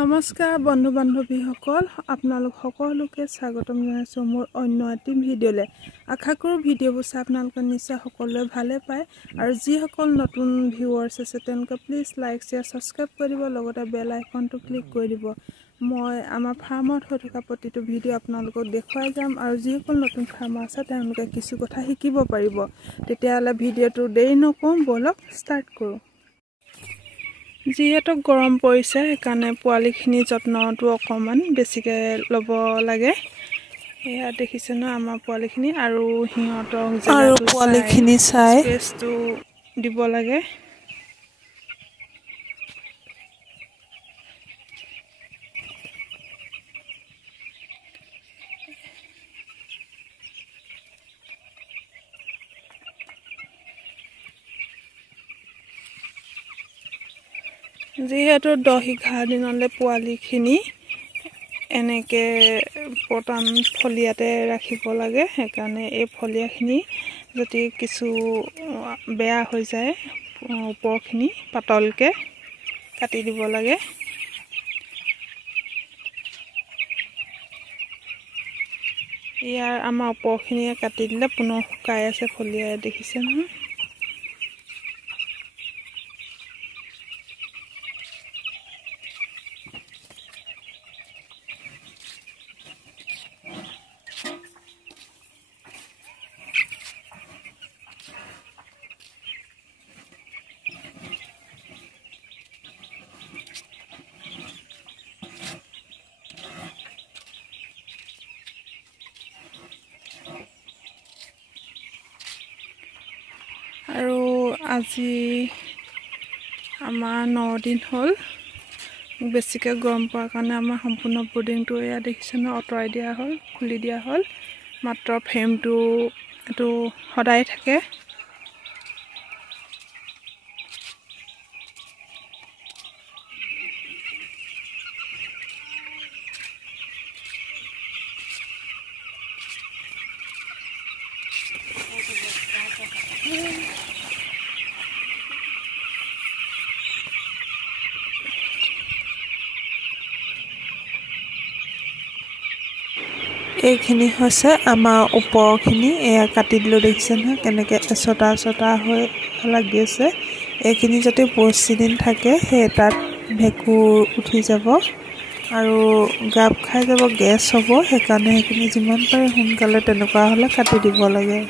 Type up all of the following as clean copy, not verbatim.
নমস্কাৰ বন্ধু বান্ধৱীসকল আপোনালোক সকলোকে স্বাগতম জনাইছো মোৰ অন্য এটি ভিডিঅ'লে আশা কৰো ভিডিঅ'বোৰ চাই আপোনালোকে নিশ্চয় সকলোৱে ভালে পায় আৰু যিসকল নতুন ভিউৱাৰ্ছ আছে তেওঁলোকে প্লিজ লাইক শেয়াৰ সাবস্ক্ৰাইব কৰিব লগতে বেল আইকনটো ক্লিক কৰি দিব মই আমাৰ ফাৰ্মত হৈ থকা প্ৰতিটো ভিডিঅ' আপোনালোকক দেখুৱাই যাম আৰু যিসকল নতুন ফাৰ্মাৰ আছে তেওঁলোকে কিছু কথা শিকিব পাৰিব তেতিয়াহ'লে ভিডিঅ'টো দেৰি নকৰোঁ বলক ষ্টাৰ্ট কৰোঁ যিহেতু গৰম পৰিছে সেইকাৰণে পোৱালিখিনি যত্নটো অকমান বেছিকৈ ল'ব লাগে এয়া দেখিছে ন আমাৰ পোৱালিখিনি আৰু হিহঁতৰ পোৱালিখিনি চাই স্পেচটো দিব লাগে যিহেতু 10-11 দিনলৈ পোৱালিখিনি এনেকে পটান ফলিয়াতে ৰাখিব লাগে সেইকাৰণে এই ফলিয়াখিনি যদি কিছু বেয়া হৈ যায় ওপৰখিনি পাতলকে কাটি দিব লাগে ইয়াৰ আমাৰ ওপৰখিনিয়ে কাটি দিলে পুনৰ শুকাই আছে ফলিয়া দেখিছে নহয় আৰু আজি আমাৰ 9 দিন হ'ল বেছিকৈ গৰম পোৱাৰ কাৰণে আমাৰ সম্পূৰ্ণ ব্ৰিডিংটো এয়া দেখিছে ন আঁতৰাই দিয়া হ'ল খুলি দিয়া হ'ল মাত্ৰ ফ্ৰেমটো এইটো সদায় থাকে এইখিনি হৈছে আমাৰ ওপৰখিনি এয়া কাটি দিলোঁ দেখিছে নহয় কেনেকৈ এচটা হৈ লাগি আছে এইখিনি যদি 25 দিন থাকে সেই তাত ভেঁকুৰ উঠি যাব আৰু গাপ খাই যাব গেছ হ'ব সেইকাৰণে সেইখিনি যিমান পাৰে সোনকালে তেনেকুৱা হ'লে কাটি দিব লাগে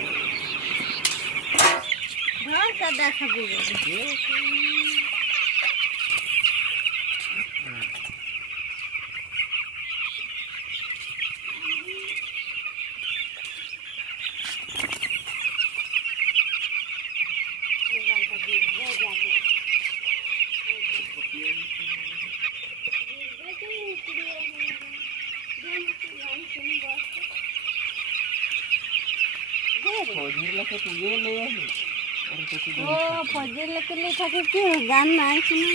গান নাই শুনি